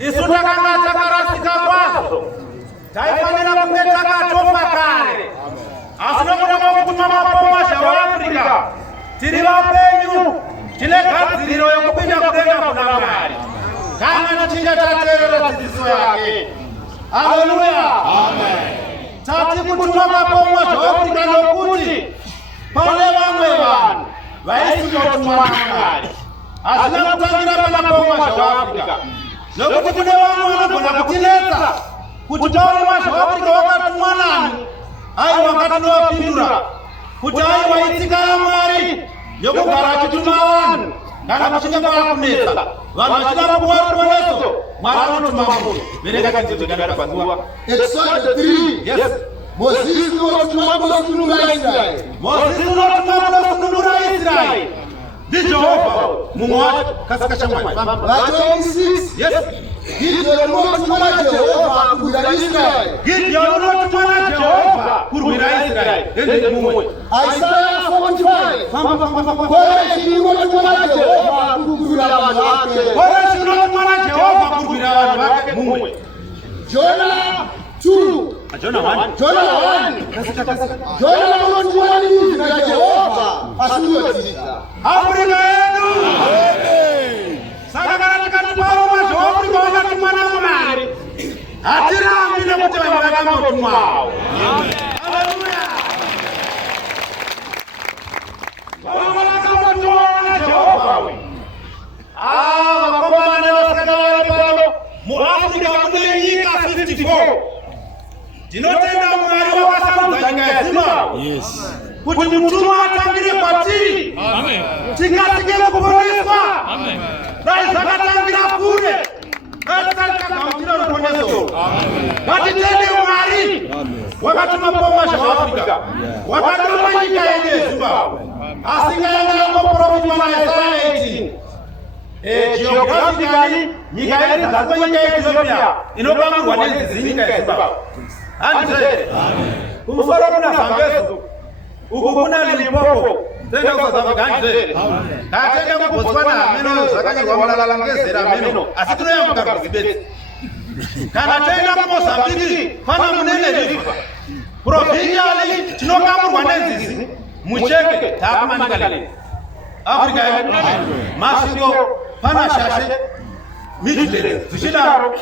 Isutakanga takarasika kwazo. Taifanira kunge takatofa kare. Asinokuda kutuma mapomasha wa Afrika. Tiri vapenyu. Tine gadziriro yokupinda kudenga kuna Mwari. Kana tichinge tateerera dzidziso yake. Haleluya. Amen. Tati kutuma mapomasha wa Afrika nokuti pane vamwe vanhu vaisizotumwa naMwari. Asina kutangira pamapomasha wa Afrika. Nokuti kune vamwe vanogona kutinetsa kuti taone masha wa Afrika wakatumwa nani. Ai wakatinoapindura kuti ai waitika yaMwari yokugara achituma vanhu kana kuchinge kwaakunetsa vanhu vachida kupuwa ruponeso Mwari anotuma munhu. Verenga chidzidzo chakadai pazuva. Exodus 3. Yes. Moses unotuma kunosunungura Israeli. Moses unotuma kunosunungura Israeli. Ndi Jehovha mumwe wacho kasika chamwari. Verse 26. Yes. Gideon unotuma Jehovha kurwira Israeli. Gideon unotuma Jehovha kurwira Israeli. Ndi mumwe. Isaiah 45. Koreshi unotuma Jehovha kurwira vanhu vake. Koreshi unotuma Jehovha kurwira vanhu vake. Mumwe. Jonah 2. Jonah 1. Jonah 1. Jonah unotuma nini na Jehovha asiyotika. Afrika yenu. Saka kana tikatuparo masha wa Afrika wakatumwa naMwari. Hatirambi nekuti vanhu vakamotumwawo. Haleluya. Vakamotumwawo naJehovha we. Vakomana nevasikana vari pano muAfrica mune nyika 54. Ndinotenda Mwari wakasarudza nyika yaZimbabwe kuti mutumwa atangire kwatiri. Tikasike kuponeswa. Dai zvakatangira kure. Ngatikagaukira ruponeso. Ngatitende Mwari wakatuma pomasha waAfrica. Wakatuma nyika yedu yeZimbabwe. Asingaenda yangoprofitwa naIsaiah 18. Geographically, nyika yedu dzakwa nyika yeEthiopia inopamurwa nenzizi nyika yeZimbabwe. Handizve. Kumusoro kuna Zambezi. Uku kuna Limpopo. Tenda kusaZambia handizve. Ngatenda kuBotswana hameno zvakanyorwa malala ngezera hameno. Asi tinoyambuka kuZimbabwe. Kana tenda kuMozambique pana munene river. Provincially tinokamurwa nenzizi. Mucheke takumanika lini. Afrika yedu. Masvingo pana Shashe. Midland zvichidaro.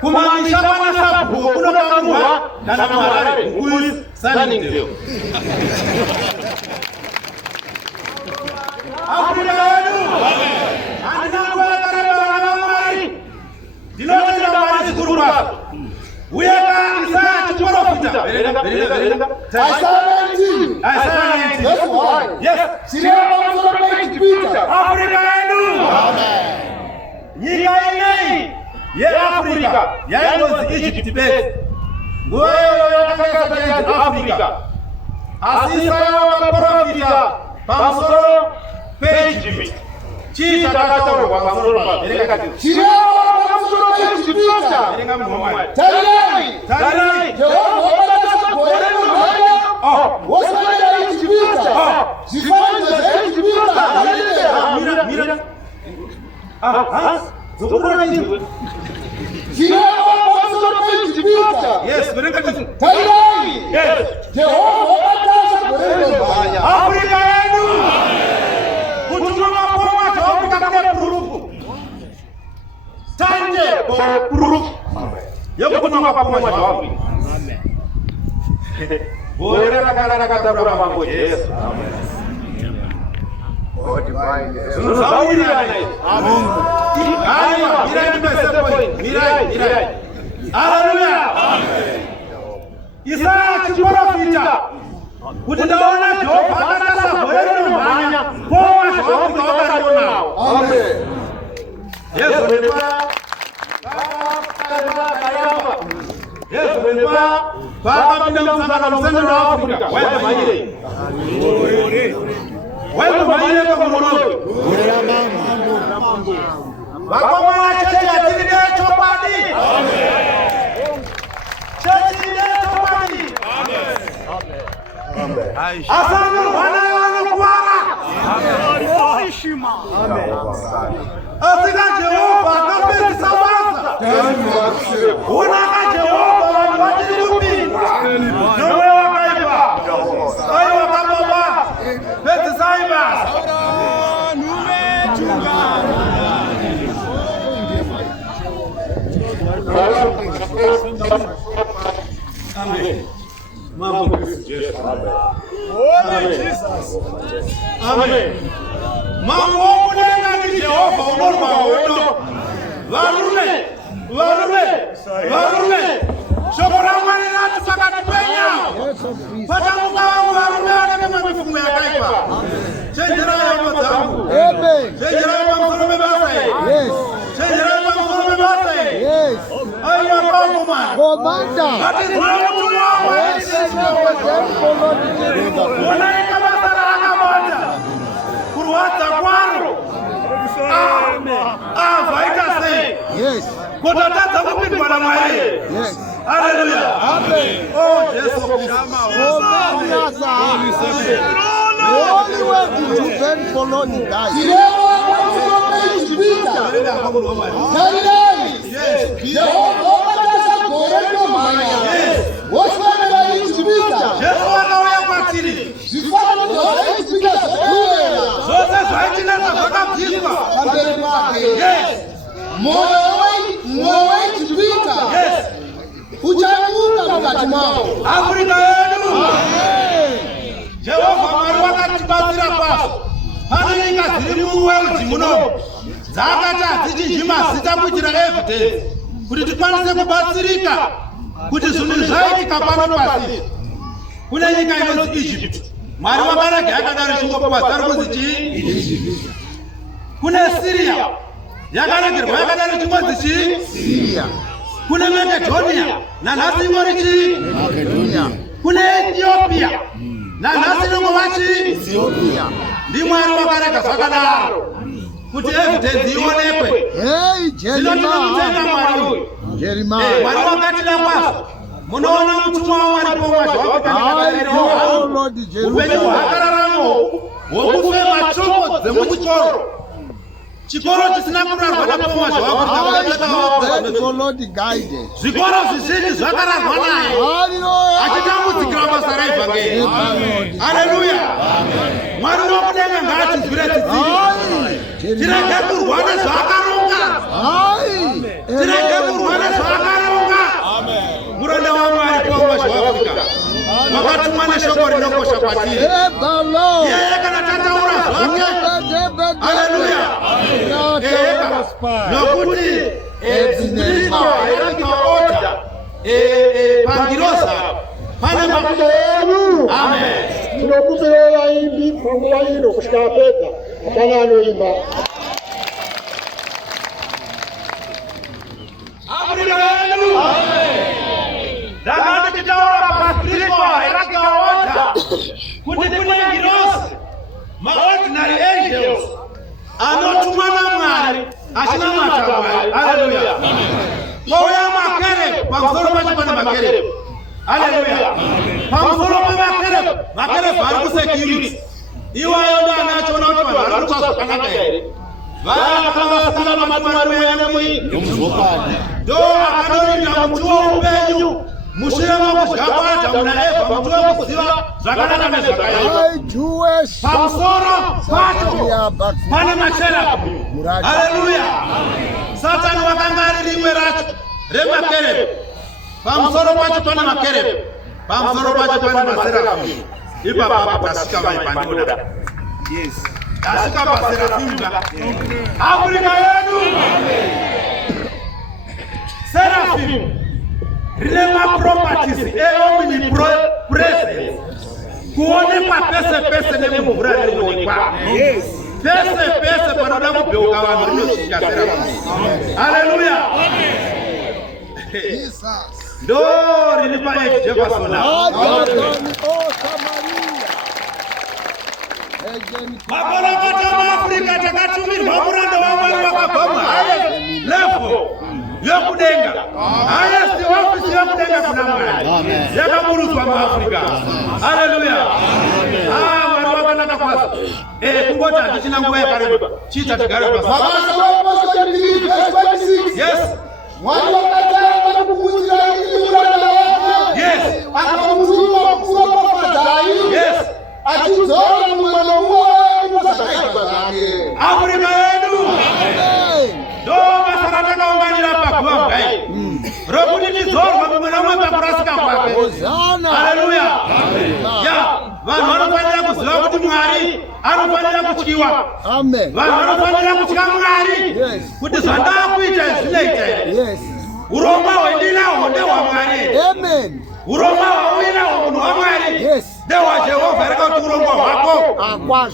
Kumamisha pana Sabhuku kunokamurwa kana Harare. Ngui Sunningdale. Afrika yedu. Handina kuvakareba naMwari. Ndinotenda Mwari zikuru kwazvo. Uye Isaiah chiprofita. Verenga. Isaiah 19. Isaiah 19. Verse 1. Yes. Chireva pamusoro peIjipita. Afrika yedu. Amen. Nyika ineyi yeAfrica yainonzi Egypt base. Nguva iyoyo yakanga yainzi Africa. Asi Isaiah wakaprofita pamusoro peIjipiti. Chii chakataurwa pamusoro pazvo? Verenga chidzidzo. Chireva pamusoro peIjipita. Verenga munhu waMwari. Tarirai. Jehovha wakatasa gore nomhanya. Woswera Ijipita. Zvifananidzo zveIjipita hazvitera. Mira. Zokura izwe. Chireva pamusoro peIjipita. Yes, verenga chidzidzo. Tarirai. Yes. Jehovha wakatasa gore nomhanya. Afrika yedu. Kutuma mapomasha waAfrica kune purufu. Tanje purufu. Yokutuma mapomasha waAfrica. Gore rakanga rakatakura mambo Jesu. Zvawirirana izvi. Haiwa, mirai ndimese point. Mirai. Haleluya. Isaiah chiprofita kuti ndaona Jehovha akatasa gore rinomhanya. Pomasha waAfrica wakarionawo. Amen. Yesu nepa. Yesu nepa. Vakapinda musangano musendero waAfrica. Waimhanyirei. Waimhanyirei pamuroyo. Vakomana chechi yatiri nechokwadi. Chechi nechokwadi. Asanyorwa nayo vanokuwara. Asika Jehovha akapedzisa basa. Unaka Jehova vanhu vachiri kupinda nomwe wakaipa. Aiwa kababa pedzisai basa. Amen. Mambo Jesus. Amen. Mambo kulenga ni Jehova unorwa wedo. Varume. Shobora mwana natu sakati penya. Patamuka wangu varume kama mifumo ya kaipa. Chenjera ya mwanangu. Amen. Chenjera ya mwanangu basa. Yes. Chenjera ya mwanangu basa. Yes. Aiwa Mungu man. Commander. Ati ndio tunawe. Unaika basa na moja. Kuruata kwaro. Vaita say. Yes. Kutataza kupigwa na mwaye. Yes. Hallelujah. Amen. Oh, Yesu kushama. Commander, sir. The only way to defend for Lord is die. Jehova Mwari wakatibatsira kwaso. Pane nyika dziri muwerudzi muno dzakati hadzichinji mazita kuitira evidence kuti tikwanise kubatsirika kuti zvinhu zvaitika pano pasi. Kune nyika inonzi Egypt. Mwari wakarega yakadaro chingopiwa zita rokunzi chii? Kune Syria yakaregerwa yakadaro chingonzi chii? Kune Macedonia nanhasi ingori chii? Kune Ethiopia nanhasi inongova chii? Ndimwari wakarega zvakadaro kuti evidence ionekwe. Hey, Jeremiah. Mwari wakatida kwazo. Munoona mutumwa waMwari pomwa zvawakaiwa upenyu hwakararamo hwokufema tsvombo dzemuchikoro. Chikoro chisina kurarwa napomwa zvikoro zvizhinji zvakararwa naye achitambudzikira basa raivhangeri. Haleluya. Mwari wakudenga ngaatizwire tsitsi. Tirege kurwa nezvaakaronga. Tirege kurwa nezvaakaronga. Muronda waMwari pomwa zvaAfrica wakatumwa neshoko rinokosha kwatiri. Yeye kana tataura zvake. Haleluya. Nokuti spiritual hierarchical order pangirosa pane makuzo edu. Amen. Tinokumbira vaimbi panguva ino kusvika apedza hapana anoimba. Afrika yedu. Ndakati titaura paspiritual hierarchical order kuti kune ngirosi maordinary angels anotumwa naMwari achina matangwari. Haleluya. Kouya makereke pamusoro pacho pane makereke. Haleluya. Pamusoro pemakereke makereke ari kusecurity. Iwayo ndo anachoona kuti vanhu vari kuita zvakanaka here. Vaya vakavasira matumwari mweya nemwiri ndo akanorinda muti woupenyu mushure mokudya kwadha muna Evha muti wekuziva zvakanaka nezvakaipa. Pamusoro pacho pane macherafu. Haleluya. Satani wakanga ari rimwe racho remakereke. Pamusoro pacho pane makereke. Pamusoro pacho pane maserafu. Ipapa tasvika vaipandura. Yes. Tasvika paserafinga. Afrika yedu. Seraphim rine maproperties eomnipresence. Kuonekwa pese pese nemumvura rinoonekwa. Pese pese panoda kubeuka vanhu rinosvika seraphim. Haleluya. Ndo riri paJefferson. Makolokota maAfrica takatumirwa muranda waMwari wakagoma highest level yokudenga. Highest office yokudenga kuna Mwari yakaburudzwa muAfrica. Haleluya. Mwari wakanaka kwasa. Kungoti hatichina nguva yakareba. Chita tigare pasi. Yes. Mwari wakatanga rokuti tizorwa mumwe namwe pakurasika kwake. Haleluya. Ya, vanhu vanofanira kuziva kuti Mwari anofanira kutyiwa. Amen. Vanhu vanofanira kutya Mwari. Kuti zvandakuita zvinoita here. Urongwa hwendinahwo ndehwaMwari. Amen. Urongwa hwauinahwo munhu waMwari ndehwaJehovha. Reka kuti urongwa hwako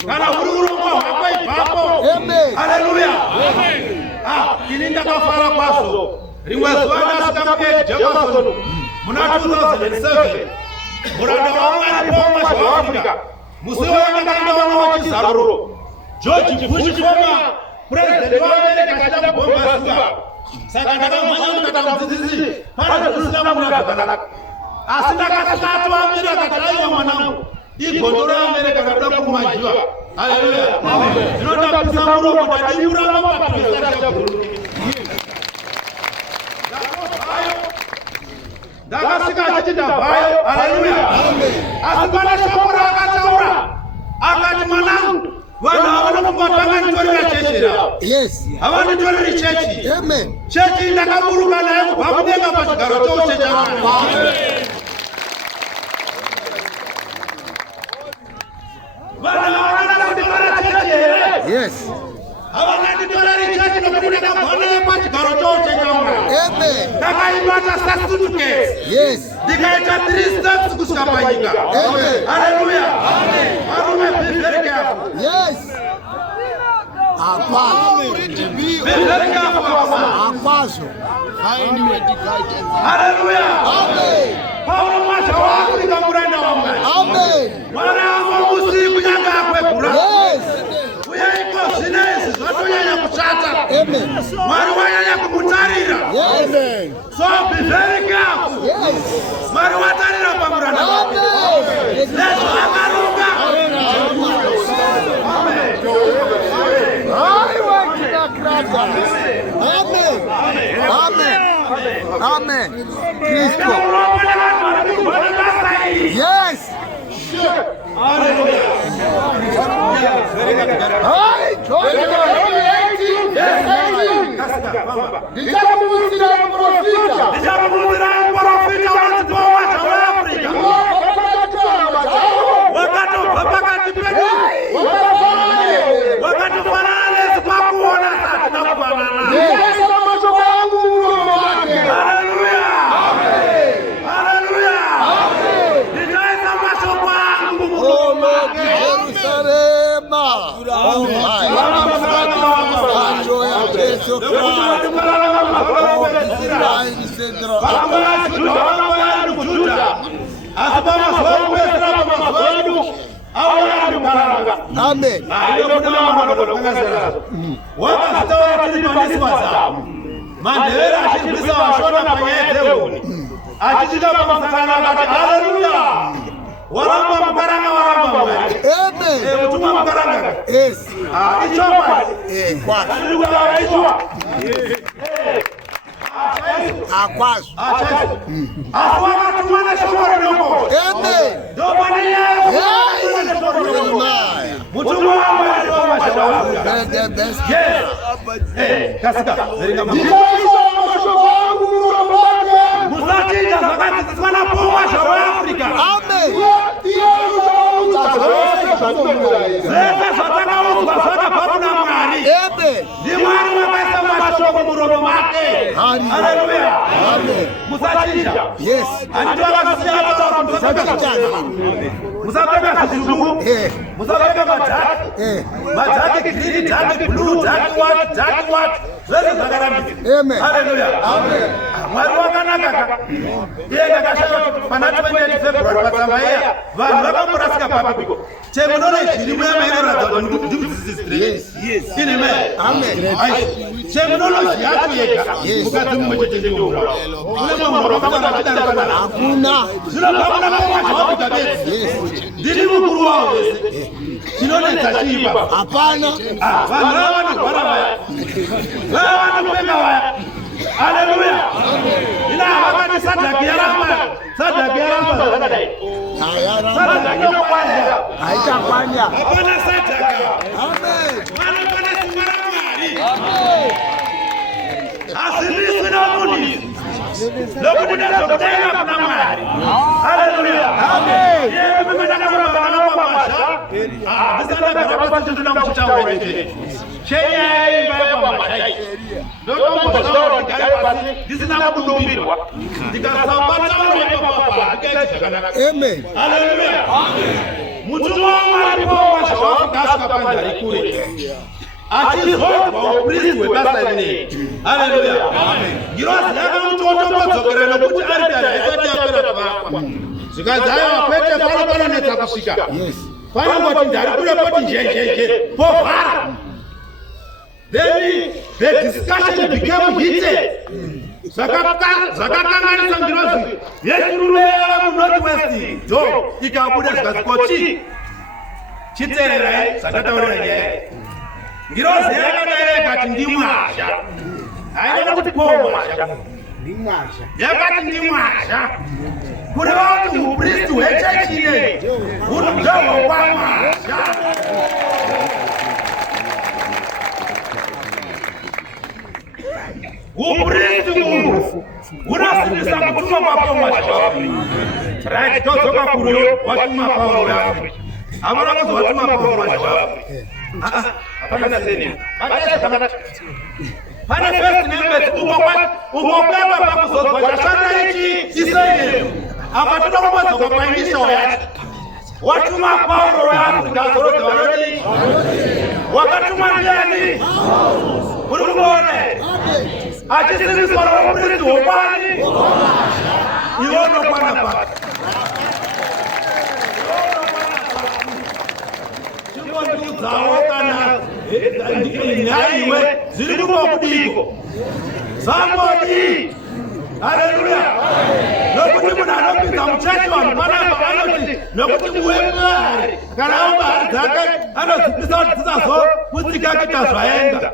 kana uri urongwa hwako ipapo. Haleluya. Ini ndakafara kwazvo. Rimwe zuva ndasvika kuEd Jefferson muna 2007. Muranda waMwari paumwe zvaAfrica. Musi wandakaendaona wachizaruro. George Bush former president waAmerica achida kubomba Zimbabwe. Saka ndakamhanya ndikati mudzidzisi pane zvisina kumira zvakanaka. Asi ndakasvika toamira akati aiwa mwanangu igondo reAmerica rakuda kurumajiwa. Haleluya. Zvinotapisa muromo tadiurama papirisa. Ndakasvika achiti ndabvayo. Haleluya. Asi pana shoko raakataura akati mwanangu vanhu havana kungotange nditorera chechi ravo. Havana nditoreri chechi. Chechi ndakaburuka naye kubva kudenga pachigaro chouchechi changu. Vanhu havana kunditora chechi here. Havana nditoreri chechi nokuti ndakabva naye pachigaro chouchechi changu. Ndakaibata sasuitcase. Ndikaita 3 steps kusvika panyika. Haleluya. Varume, be very careful. Be very careful. Haleluya. Paulo Masha waAfrica muranda waMwari. Mwana wangu musiri kunyanga akwegura. Uyaiko zvinezvi zvatonyanya kushata. Mwari wanyanya kumutarira. So be very careful. Mwari watarira pamuranda wako. Lezvo akaronga. Amen. Cristo. Amen. Mandevera achirwisa vashona panyaya dzehuni achitika pamusangano akati haleluya. Waramba mukaranga waramba Mwari. Mutumwa mukaranga. Ichokwadi. Ndiri kutaura ichwa. Akwazo. Asi wakatumwa neshoko rinokosha. Ndopane nyaya. Mutumwa waMwari ndomasha waAfrica. Kasika. Musachita zvakadzidziswa naPaul Masha waAfrica. Zvese zvatakaudzwa zvakabva kuna Mwari. NdiMwari wakaisa mashoko muromo make. Haleluya. Musachita. Handiti vakasiyana taura musapfeka zvitsvuku. Musapfeka majaki green, jaki blue, jaki what. Zvese zvakarambika. Haleluya. Mwari wakanaka. Iye kakashaya pana 28 February paTsambaya vanhu vakamurasika papiko. Chemunoona zviri muyamainoratidza kuti ndimudzidzisi. Amen. Chemunoona zviyacho yega. Mukati mumwe chete ndoura. Kune mumwe wakabata chidarikana. Hakuna. Zvinobva kuna Mwari waAfrica bedzi. Ndiri mukuru wavo vese. Chinonetsa chiipa. Hapana. Vanhu vava vanorwara vaya. Vava vanopemha vaya. Haleluya. Ina havakati Sadhaki yaramba. Sadhaki yaramba zvakadai. Sadhaki yokwanya. Haichakwanya. Hapana Sadhaki. Amen. Vanopana simba raMwari. Hazivisi namunhu. lokuti ndazokutenga kuna Mwari. Haleluya. Amen. Yeye mimi ndakamba masha. Ndisana basi tunamuchitawo wewe. Cheya imba kwa masha. Ndoto msoro kali basi ndisina kudumbirwa. Ndikasambata wewe papa. Amen. Haleluya. Amen. Mutumo alipo masha wakasa panda ikure. Achizwa Kristo basa ni. Haleluya. Amen. Girosi yaka mtu otokozokera nokuti alidala ekatapera papa. Zikazayo apete pala netakushika. Yes. Pala ngoti ndari kule poti njenjenje. Pofara. Then the discussion became heated. Zakakanganisa Girosi. Yesurulera mu northwest. Do ikabuda zikaskochi. Chiterera sakataurira nyaya. Girosi yakadaira kati ndimwasha. Haina kuti pomwasha. Ndimwasha. Yakati ndimwasha. Kuri vantu upristi hwechechine. Unojawa kwamwasha. Upristi umu. Unasindisa kutuma mapomwasha. Right, tozoka kuruyo watuma pomwasha. Abana kuzo watuma pomwasha. Hapana seni. Hapana first name umobeba pakuzozwa chashana ichi iseye. Apa tunakubaza kupainisha watu. Watuma Paulo watu ndazorote walodi. Wakatuma ndiani? Urukone. Ajisiri swala upristi wobani. Iwono kwa napa. Zawokana ndikaiwe ziri kubakudiko somebody. Haleluya. Nokuti munhu anopinza muchechi vanhu panapa anoti nokuti muwemari kana aumari dzake anozivisa kuti dzisazoputsika kuita zvaenda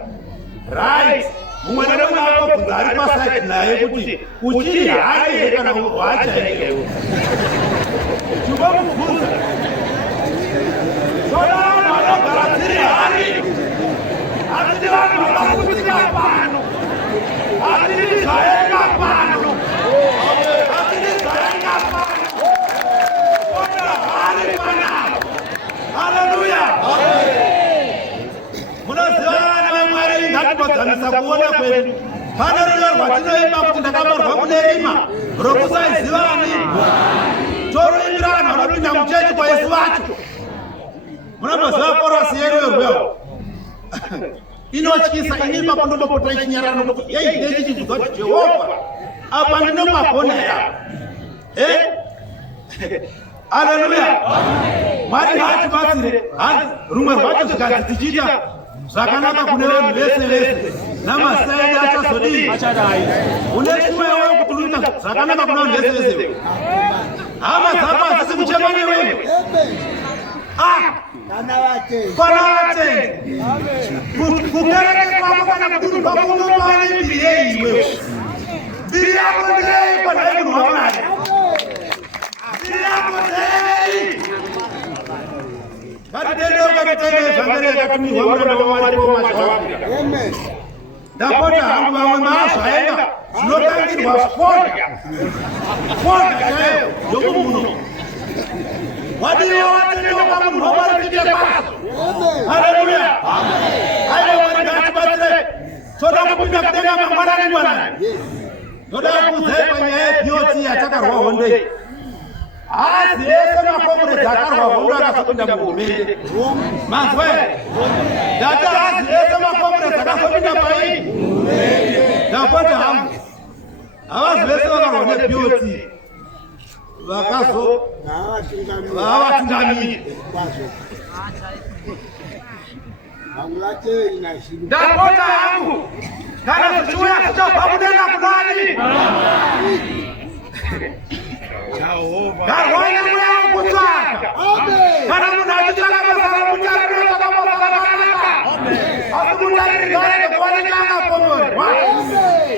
right. Mumwe nemumwe anobvunza ari pasaiti naye kuti uchiri hai here kana wacha here. Chingomubvunza Atiri vanhu vakaputika pano. Atiri zvaenga pano. Atiri zvaenga pano. Ona hari pano. Haleluya. Munoziva vana vaMwari ngatinodzamisa kuona kwedu. Pane rudo rwatinoimba kuti ndakabarwa kune rima rokusaizivani. Toroimbira vanhu vanopinda muchechi kwaisi vacho. Munoziva korasi yedu yorwewo. Inotyisa inimba kundomapota ichinyarara nokuti yeidei chibvunza kuti Jehovha apa ndinomagonera. Haleluya. Mwari ngaatibatsire. Rumwe rwacho zvikanzi tichiita zvakanaka kune vanhu vese vese namasaini achazodii une chimwewo kuti unoita zvakanaka kune vanhu vese vese. Hama dzako hadzisi kuchema newewe. Kana vatende kukereke kwako kana kuti pakunomane mbiri yeiwe. Mbiri yako ndei panai munhu waMwari. Mbiri yako ndei. Ngatitende evhangeri yakatumirwa muranda waMwari pomashawaPika. Ndapota hangu vamwe maazvaenga zvinotangirwa fonda. Fonda chaiyo yokumunhu. Wadiyo watendoka munhu waMwari kuite kwazo. Haleluya. Aiwa Mwari ngatibatsire. Toda kupinda kutenga mangwanani ngwanani. Toda kuziva panyaya yeBOT yatakarwa hondei. Hazi ese makomurezi akarwa hondo akazopinda muhurumende. Manzwa here? Ndati hazi ese makomurezi akazopinda paini. Ndapota hangu. Havazi vese vakarwa neBOT. Vavatungamiri. Ndapota hangu. Kana zvichiuya kuchabva kudenga kunani? Garwanya mweya wokutsvaka. Kana munhu achitsvaka basa romutariro zvakanaka. Asi mutariri ngaarege kuoneka akapomerwa.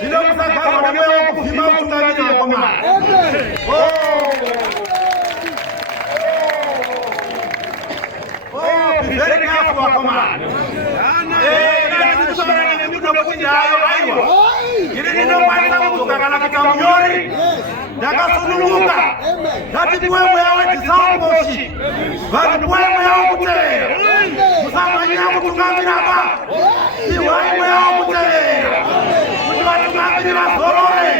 Zvino musagarwa nemweya wokuvhima mutungamiri waMwari. Be very careful wakomana. Nani ndikushobora nemudo kuti hayo aiwa. Ini ndinokwanisa kudzoka kana kuita munyori. ndakasununguka ngatipuwe mweya wechisaumboshi ngatipuwe mweya wokutevera musamanyira kutungamiraba ihwai mweya wokutevera kuti vatungamiri vazorore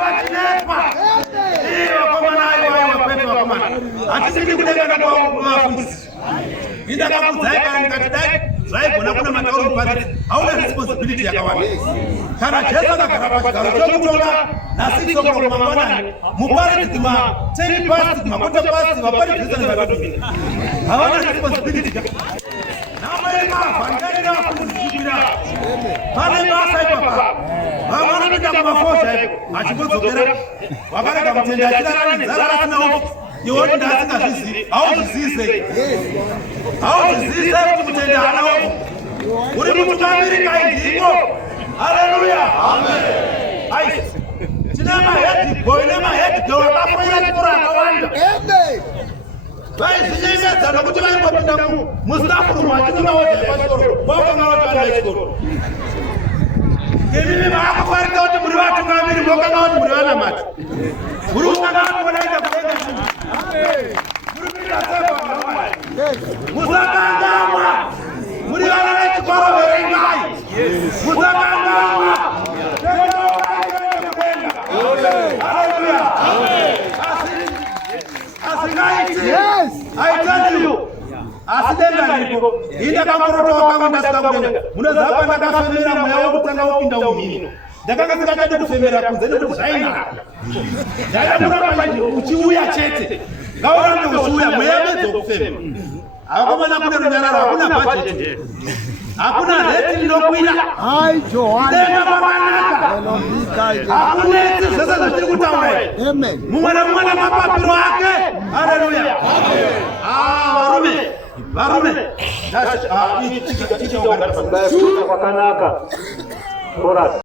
vachinetwa vakomana aiwaiwa kwete vakomana hatisidi kudengana kwavafundisi indakakudzai kare ndikati dai zvaigona kuna matauro muparidzi hauna responsibility yakawanda kana jesu akagara pachigaro chokutonga na6 o'clock mangwanani muparidzi kuma10 past kuma4 past vaparidzisani vakatopinda havana responsibility namaemavhandarira kuzvikira pane basa ipapa vamwe vanopinda kumafozha ipo achimbodzokera vakarega mutende achirara nenzara asina ofisi iwoti ndasingazvizivi hauzvizise kuti mutende hana ofisi uri mutungamiri kaindiko haleluya tine mahedhibhoi nemahedhgirl akafoira chikoro akawanda vaizvinyengedza nokuti vaimbopinda mustafrumu achinonaodha pachikoro vakanga vatanda chikoro imimi vaakufarika kuti muri vatungamiri mokanga kuti muri vanamati muri kukanga vatodaita kudenga muri kuita sevaaa musakangamwa muri vana vechikoro verengai musakangamwa asi denga riko indakangorotoka kamwe ndasikakudenga munozapa ndakafemera mweya wokutanga wopinda umhino ndakanga sikachadi kufemera kunze nekuti zvainaka ndaidamuramba uchiuya chete ngaurambe uchiuya mweya bedza wokufema havakomana kune runyararo hakuna bhajeti hakuna reti rinokwira denga kwakanaka hakunetsi zvese zvatiri kutaura mumwe nemumwe namapapiro ake haleluya varume kwakanaka